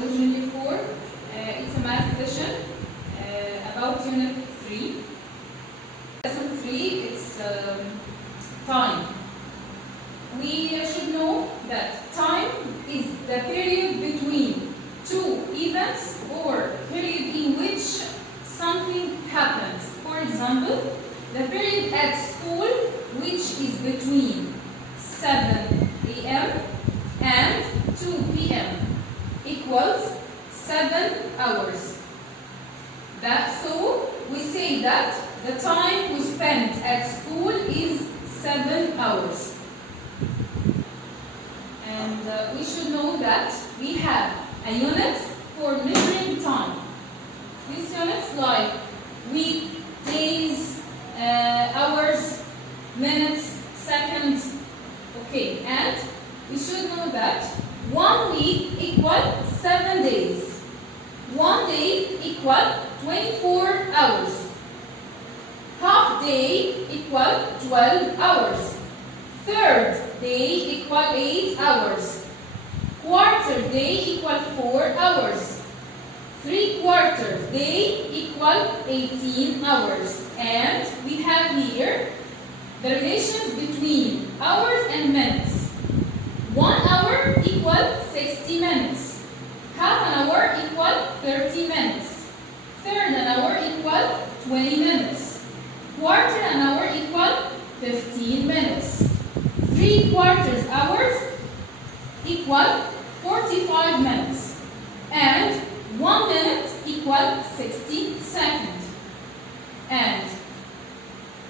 Unit 4. It's a math session about Unit 3. Lesson 3, it's time. We should know that time is the period between two events or period in which something happens. For example, the period at school, which is between 7 a.m. and 2 p.m. equals 7 hours. So we say that the time we spend at school is 7 hours. And we should know that we have a unit for measuring time. These units like week, days, hours, minutes, seconds. Okay, and we should know that 1 week equals 7 days. 1 day equals 24 hours. Half day equals 12 hours. Third day equals 8 hours. Quarter day equals 4 hours. 3/4 day equals 18 hours. And we have here the relations between hours and minutes. 1 hour equals 60 minutes. Half an hour equals 30 minutes. Third an hour equals 20 minutes. Quarter an hour equals 15 minutes. 3/4 hours equal 45 minutes. And 1 minute equals 60 seconds. And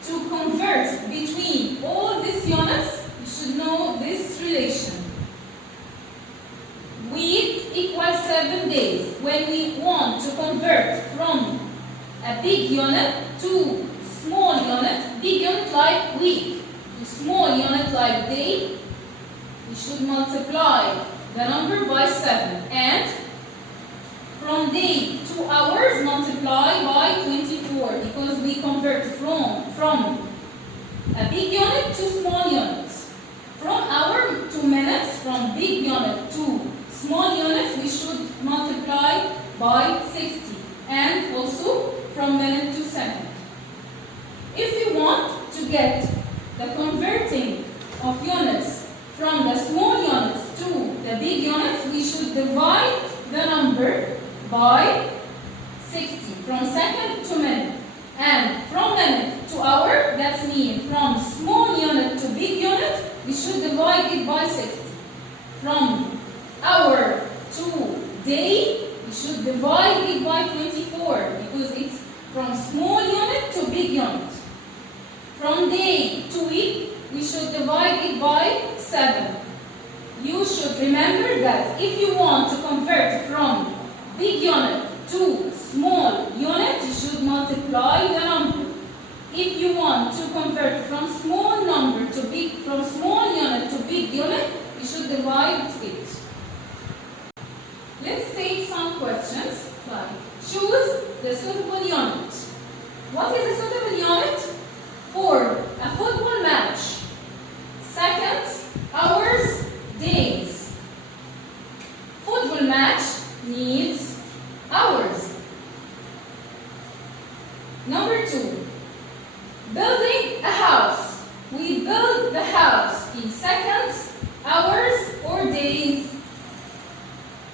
to convert between all these units, you should know this relation. Week equals 7 days. When we want to convert from a big unit to small unit, big unit like week, to small unit like day, we should multiply the number by 7. And from day to hours, multiply by 24, because we convert from a big unit to small units. From hour to minutes, from big unit to small units, we should multiply by 60. And also from minute to second. If you want to get the converting of units from the small units to the big units, we should divide the number by 60, from second to minute. And from minute to hour, that means from small unit to big unit, we should divide it by 60. From hour to day, we should divide it by 24, because it's from small unit to big unit. From day to week, we should divide it by 7. You should remember that if you want to convert from big unit to small unit, you should multiply the number. If you want to convert from small number to big, from small unit to big unit, you should divide it. Let's take some questions. Choose the suitable unit. What is a suitable unit? For a football match. Seconds, hours, days. Football match needs hours. Number 2, building a house. We build the house in seconds, hours, or days?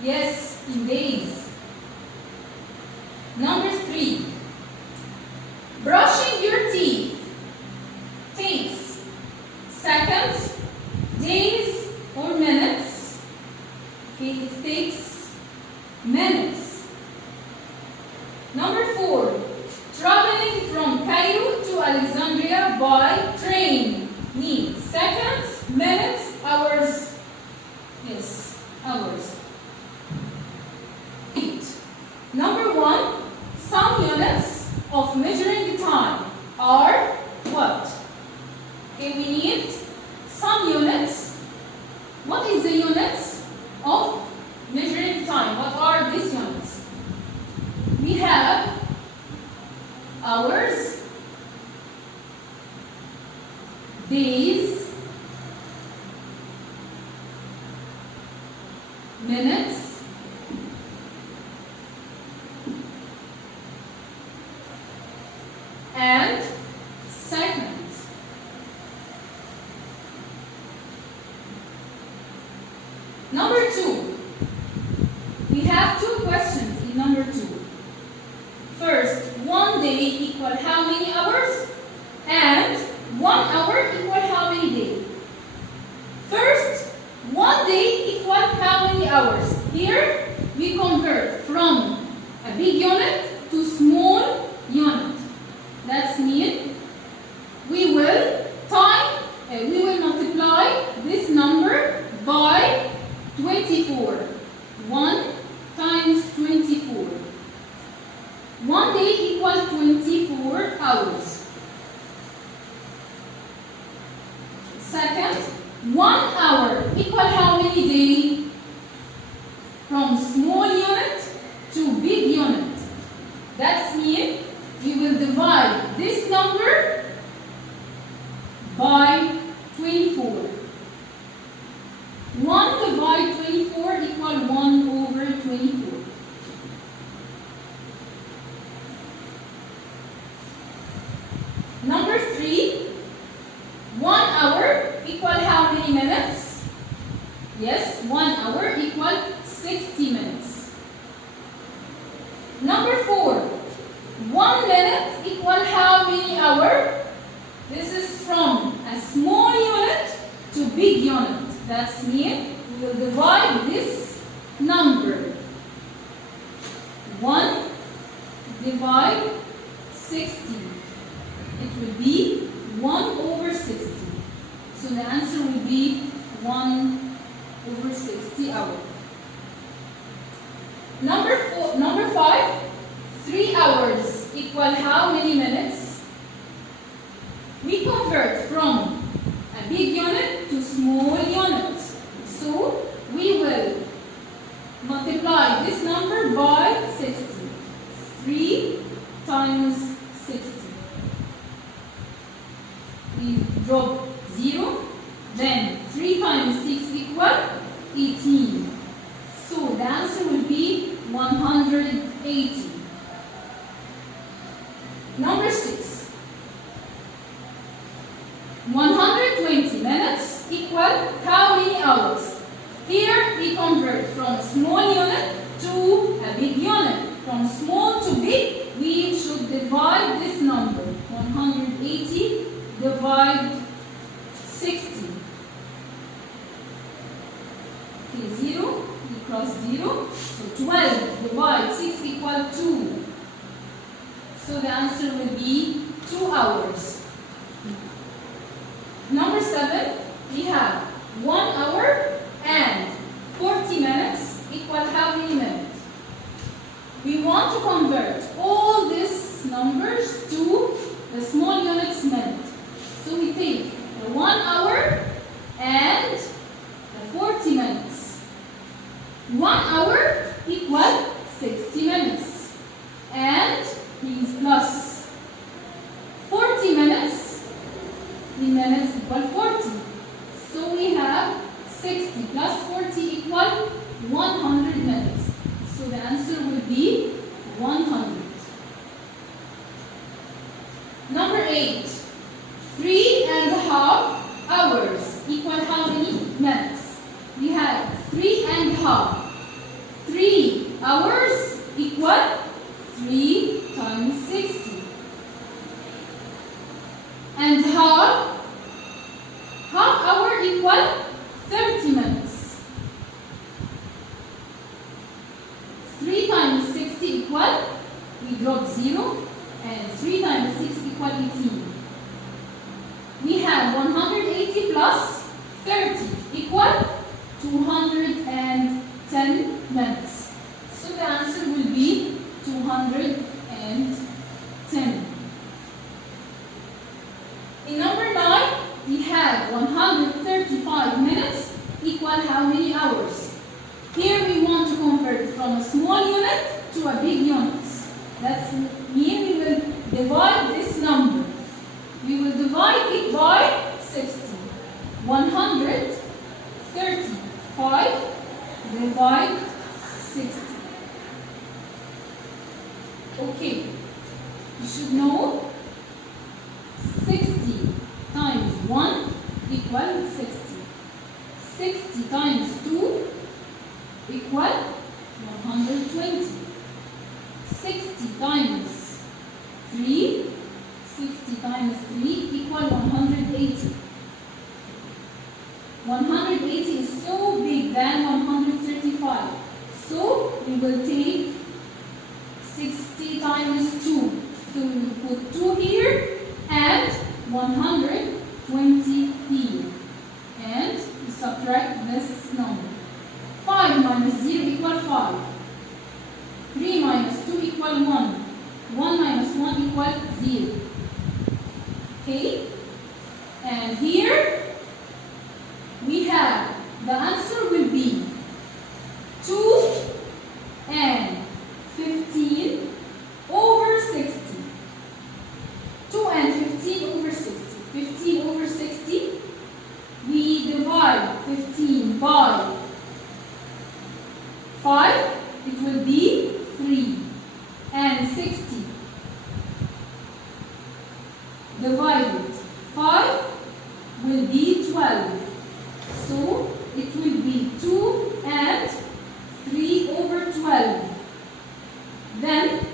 Yes, in days. Number 3, brushing your teeth takes seconds, days, or minutes? Okay, it takes minutes. Number 4, traveling from Cairo to Alexandria by train needs seconds, minutes, hours? Yes, hours. Number 1, some units of measuring time are what? Okay, we need some units. What is the units of measuring time? What are these units? We have hours, days, minutes, Number 2. We have 2 questions in number 2. First, 1 day equal how many hours? And 1 hour equal how many days? First, 1 day equal how many hours? Here, we convert from a big unit to small unit. That means we will multiply this number by 24. 1 times 24. 1 day equal 24 hours. Second, 1 hour equal how many days? From small unit to big unit. That means we will divide this number by 24. 1 divided 24 equal 1 over 24. Number 3, 1 hour equal how many minutes? Yes, 1 hour equal 60 minutes. Number 4, 1 minute equal how many hours? This is from a small unit to big unit. That means we will divide this number. 1 divide 60. It will be 1 over 60. So the answer will be 1 over 60 hours. Number 5, 3 hours equal how many minutes? We convert from a big unit to small unit. So we will multiply this number by 60. 3 times 60. We drop 0. Then 3 times 6 equal 18. So the answer will be 180. Number 6. 120 minutes equal how many hours? Here we convert from a small unit to a big unit. From small to big, we should divide this number. 180 divide 60. Okay, 0 equals 0. So 12 divide 6 equal 2. So the answer will be 2 hours. Number 7, we have 1 hour and 40 minutes equal how many minutes? We want to convert all these numbers to the small units minute. So we take the 1 hour and the 40 minutes. 1 hour equal 60 minutes. And means plus 40 minutes. 3 minutes equal 40. So we have 60 plus 40 equal 100 minutes. So the answer will be 100. Number 8. 3.5 hours equal how many minutes? We have 3.5. 3 hours equal 3 times 60. And half hour equal 30 minutes. 3 times 60 equal, we drop 0, and 3 times 6 equal 18. We have 180 plus 30 equal 210 minutes. So the answer will be 210. In number 9, we have 135 minutes equal how many hours? Here we want to convert from a small unit to a big unit. That means we will divide this number. We will divide it by 60. 135 divide 60. Okay. You should know 60 times 1 equals 60. 60 times 2 equal 120. 60 times 3, 60 times 3 equal 180. 180 is so big than 135. So we will take 60 times 2. So we will put 2 here and 120 here. And we subtract this number. 5 minus 0 equal 5. 3 minus 2 equal 1. 1 minus 1 equal 0. Okay? And here we have the answer will be 2 and 15 over 60. 2 and 15 over 60. 15 over 60. We divide 15 by 5. It will be 3. And 60 divided 5 will be 12. So it will be 2 and 3 over 12. Then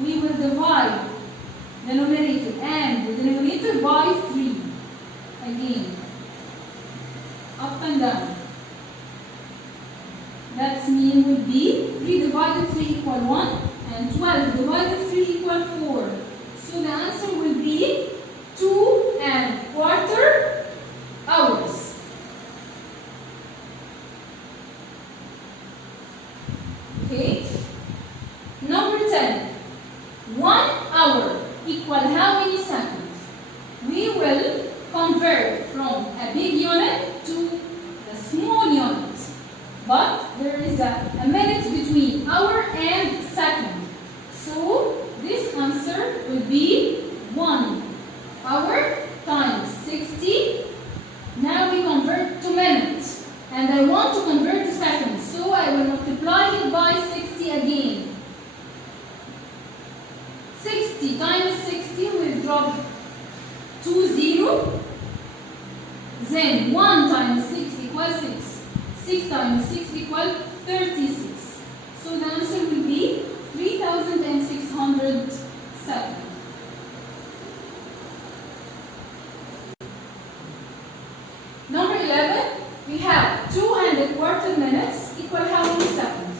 we will divide the numerator and the denominator by 3. Again, up and down. That mean will be 3 divided 3 equal 1 and 12 divided 3 equal 4. So the answer will be 2 and quarter hours. Okay. Number 10. 1 hour equal how many seconds? We will convert from a big unit to a small unit. But there is a minute between hour and second. So this answer will be 1 hour times 60. Now we convert to minutes. And I want to convert to seconds. So I will multiply it by 60 again. 60 times 60 will drop to 0. Then 1 times 6 equals 6. 6 times 6 equals 36. So the answer will be 3,607. Number 11, we have 2 and a quarter minutes equal how many seconds?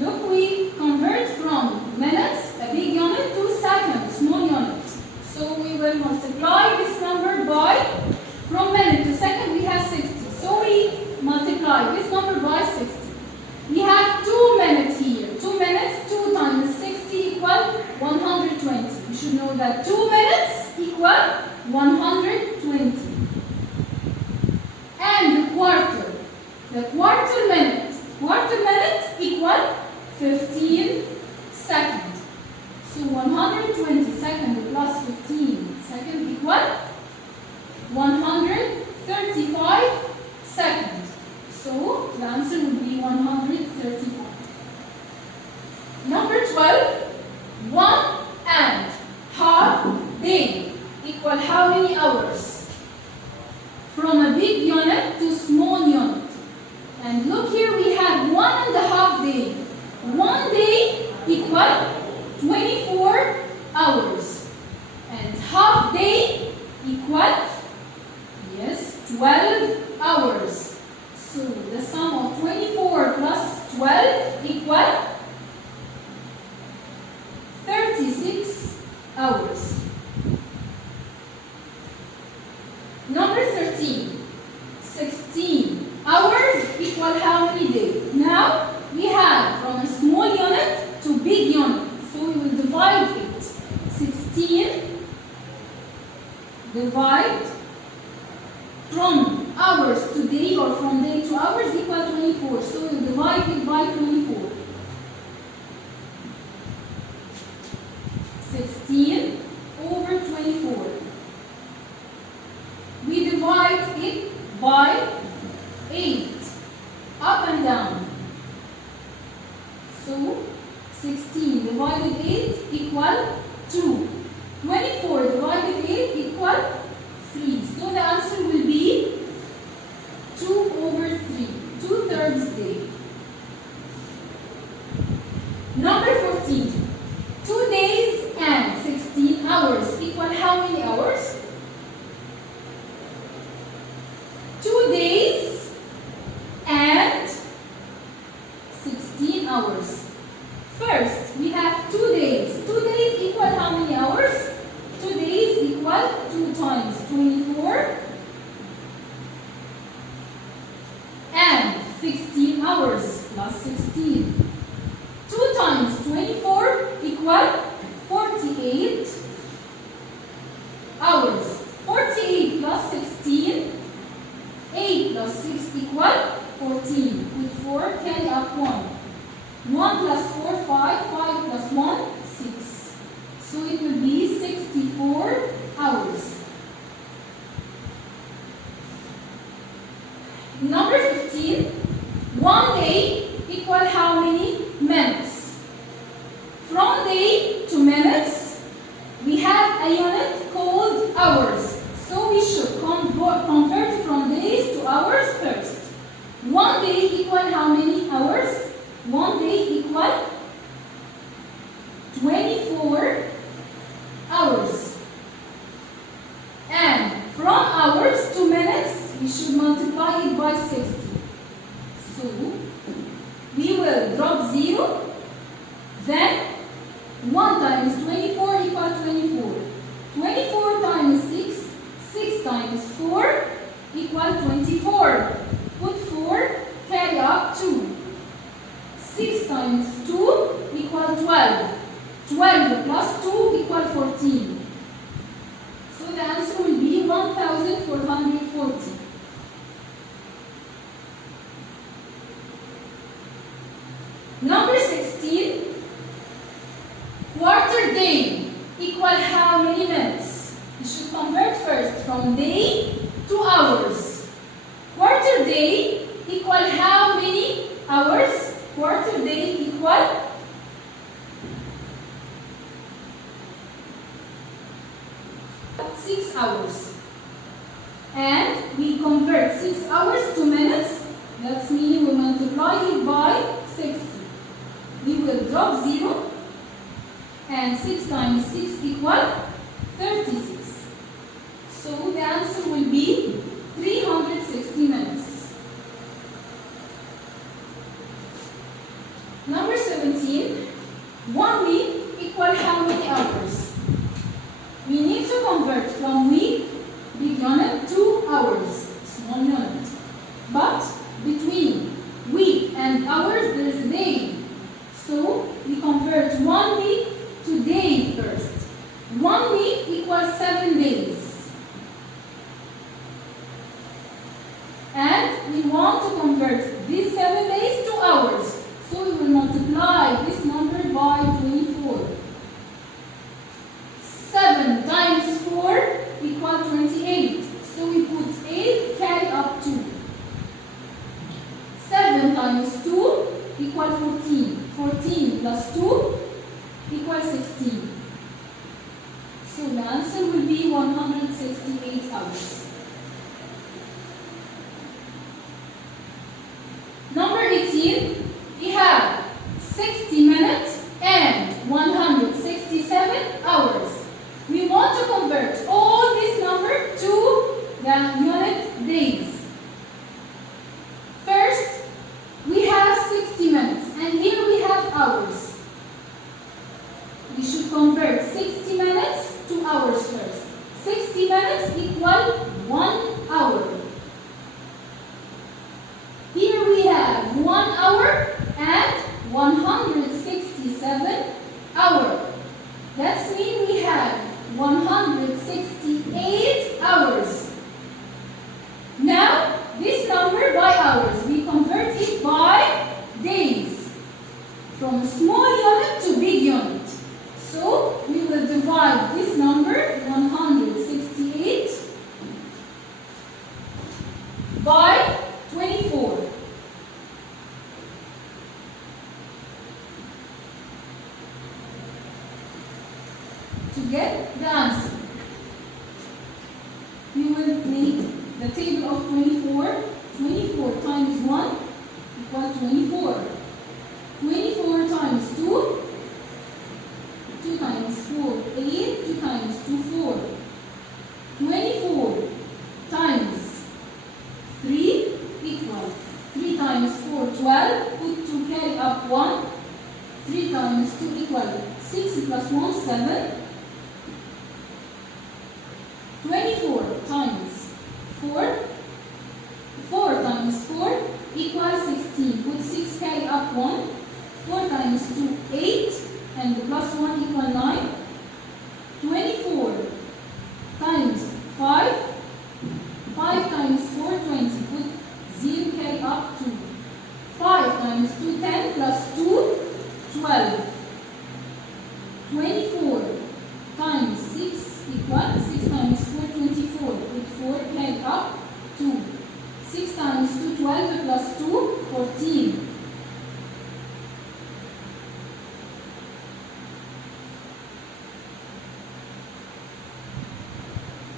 Look, we convert from minutes, a big unit, to seconds, small unit. So we will multiply this number by, from minute to second we have 60. So we multiply this number by 60. We have 2 minutes here. 2 minutes, 2 times 60 equal 120. You should know that 2 minutes equal 120. And the quarter. The quarter minute. Quarter minute equal 15 seconds. So 120 seconds plus 15 seconds equal 135 seconds. So the answer will be 135. Number 12, 1 and half day equal how many hours? From a big unit to small unit. And look here, we have 1 and a half day. 1 day equal 24 hours. And half day equal, yes, 12 hours. So the sum of 24 plus 12 equal 36 hours. Number 13, 16 hours equal how many days? Now we have from a small unit to big unit. So we will divide it. 16 divide from hours to day or from day to hours equal 24. So we divide it by 24. 16 over 24. We divide it by 8. Up and down. So 16 divided 8 equal 2. 24 divided 8 equal 3. So the answer will be 2 over 3. 2/3 day. hours. First, we have 2 days. 2 days equal how many hours? 2 days equal 2 times 24 and 16 hours plus 16. 2 times 24 equal 48 hours. 48 plus 16, 8 plus 6 equal 14. With 4, carry up 1. 1 plus 4, 5. 5 plus 1, 6. So it will be 64 hours. Number 15. 1 day equal how many minutes? From day to minutes, we have a unit called hours. So we should convert from days to hours first. 1 day equal how many hours? 1 day equal 24 hours. And from hours to minutes, we should multiply it by 60. So we will drop 0. Then 1 times 24 equal 24. 24 times 6, 6 times 4 equal 24. Put 4, carry up 2. 6 times 2 equal 12. 12 plus 2 equal 14. So the answer will be 1440. Number 16. Quarter day equal how many minutes? You should convert first from day to hours. Quarter day equal how many hours? Quarter day equal 6 hours. And we convert 6 hours to minutes. That's mean we multiply it by 60. We will drop 0. And 6 times 6 equal 36. So the answer will be 360 minutes. Number 17. 1 week equal how many hours? We need to convert from week, big unit, to hours, small unit. But between week and hours there is a day. So we convert 1 week to day first. 1 week equals 7 days. And we want to convert these 7 days to hours. So we will multiply this number by 24. 7 times 4 equal 28. So we put 8, carry up 2. 7 times 2 equal 14. 14 plus 2 equals 16. So the answer will be 168 hours. Number 18, we have 60 minutes and 167 hours. We want to convert all this number to the unit days. First, we have 60 minutes and here we have hours. We should convert 60 minutes to hours first. 60 minutes equal 1 hour. Here we have 1 hour and 167 hours. That means we have 168 hours. Now, this number by hours, we convert it by days. From small unit to big unit. So, we will divide this number, 168, by 24. To get the answer, we will make the table of 24. 24 times 1 equals 24. 24 times 2, 2 times 4, 8, 2 times 2, 4. 24 times 3 equals 3 times 4, 12. Put 2, carry up 1. times 2 equal 6 plus 1, 7. 24 times 4. 4 times 4 equals 16. Put 6 carry up 1. 4 times 2, 8. And plus 1 equal 9. 24 times 5. 5 times 4, 20. Put 0 carry up 2. 5 times 2, 10 plus 2, 12. 24 times 6 equals 6 times 4, 24. Put 4 carry up 2. 6 times 2, 12 plus 2, 14.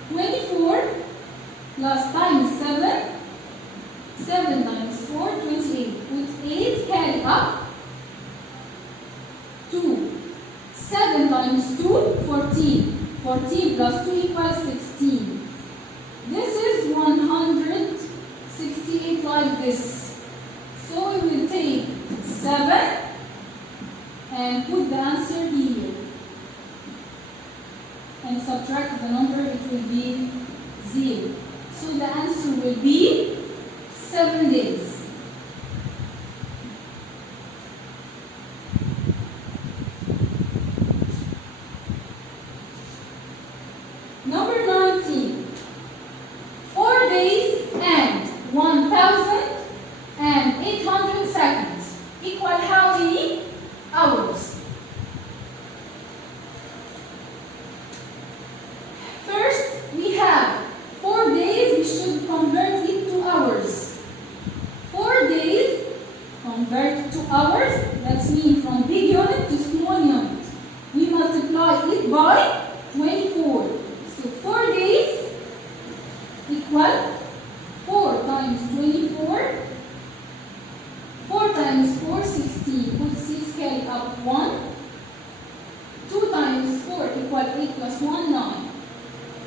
24 plus times 7. 7 times 4, 28. Put 8 carry up 2. 7 times 2, 14. 14 plus 2 equals 16. This is 168 like this. So we will take 7 and put the answer here. And subtract the number, it will be 0. So the answer will be 7 days. Number 19. 4 days and 1,800 seconds equal how many hours? First, we have 4 days, we should convert it to hours. 4 days, convert to hours, that means from big unit to small unit. We multiply it by 24. So 4 days equal 4 times 24. 4 times 4, 16. Put 6 carry up 1. 2 times 4 equal 8 plus 1, 9.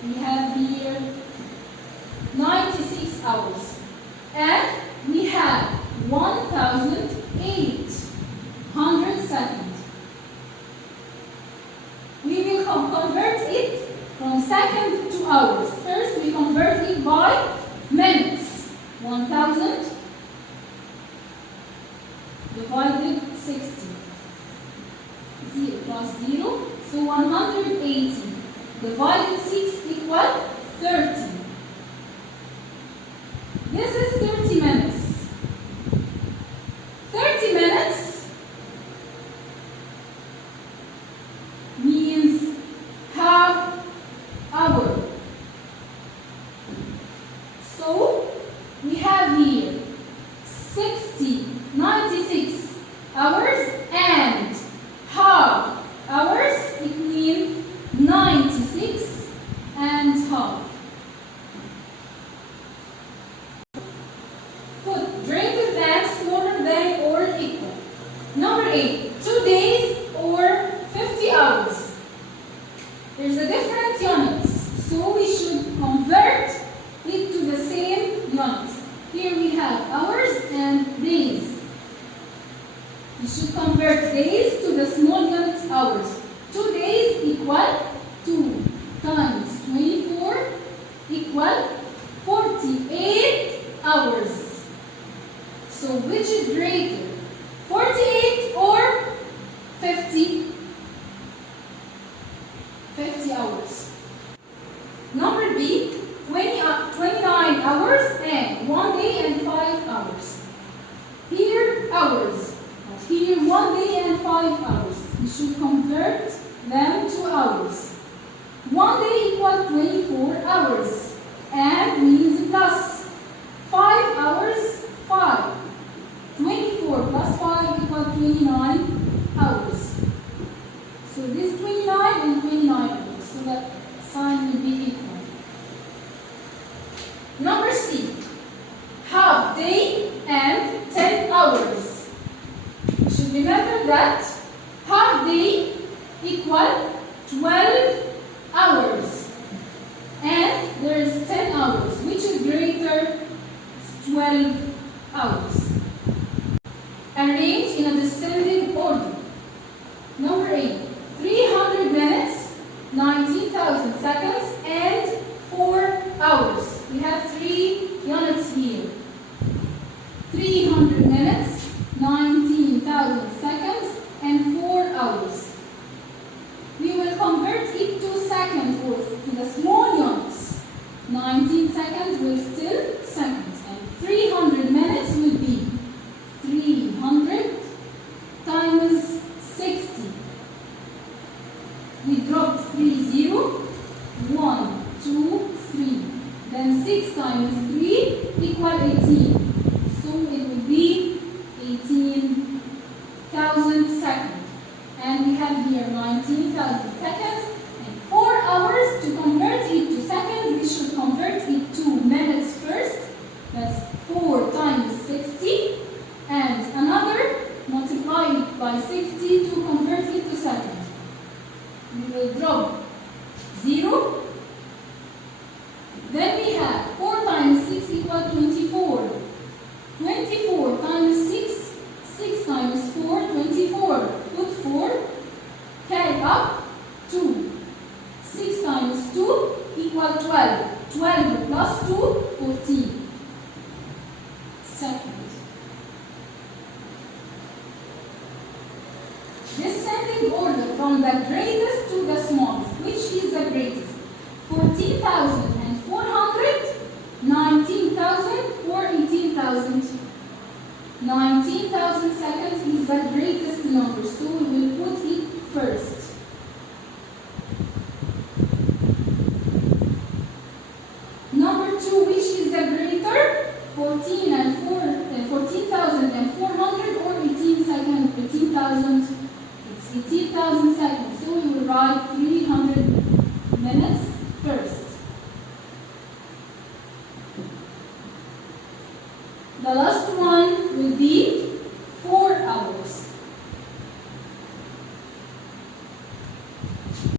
We have here 96 hours. And we have 1,800 seconds. We will convert it from second to hours. First, we convert it by minutes. 1,000 divided 60. 0 plus 0. So 180 divided 6 equal 30. This is 30 minutes. 30 minutes means half hour. So we have here 60, 96 hours and half hours. It means 96 and half. Put greater than, smaller than, or equal. Number 8, 2 days or 50 hours. There's a different units, so we should convert it to the same units. Here we have hours and days. We should convert days to the small units hours. 2 days equal 2 times 24 equal 48 hours. So which is greater, 48 or 50? 50 hours. Number B, 29 hours and 1 day and 5 hours. Here hours, here 1 day and 5 hours. We should convert them to hours. 1 day equals 24 hours and means plus 5 hours, 5. 24 plus 5 equals 29 hours. So this 29 and 29 hours. So that sign will be equal. Number C, half day and 10 hours. You should remember that half day equal 12 hours. And there is 10 hours. Which is greater? 12 hours. Arrange in a descending order. 24. Put 4. Carry up 2. 6 times 2 equal 12. 12 plus 2, 14. Second. Descending order from the greatest to the smallest. Which is the greatest? 14,400, 19,000, or 18,000? 19,000 seconds is the greatest number, so we will put it first. Number 2, which is the greater? 14,400 or 18,000? It's 18,000 seconds, so we will write 300 minutes first. The last one will be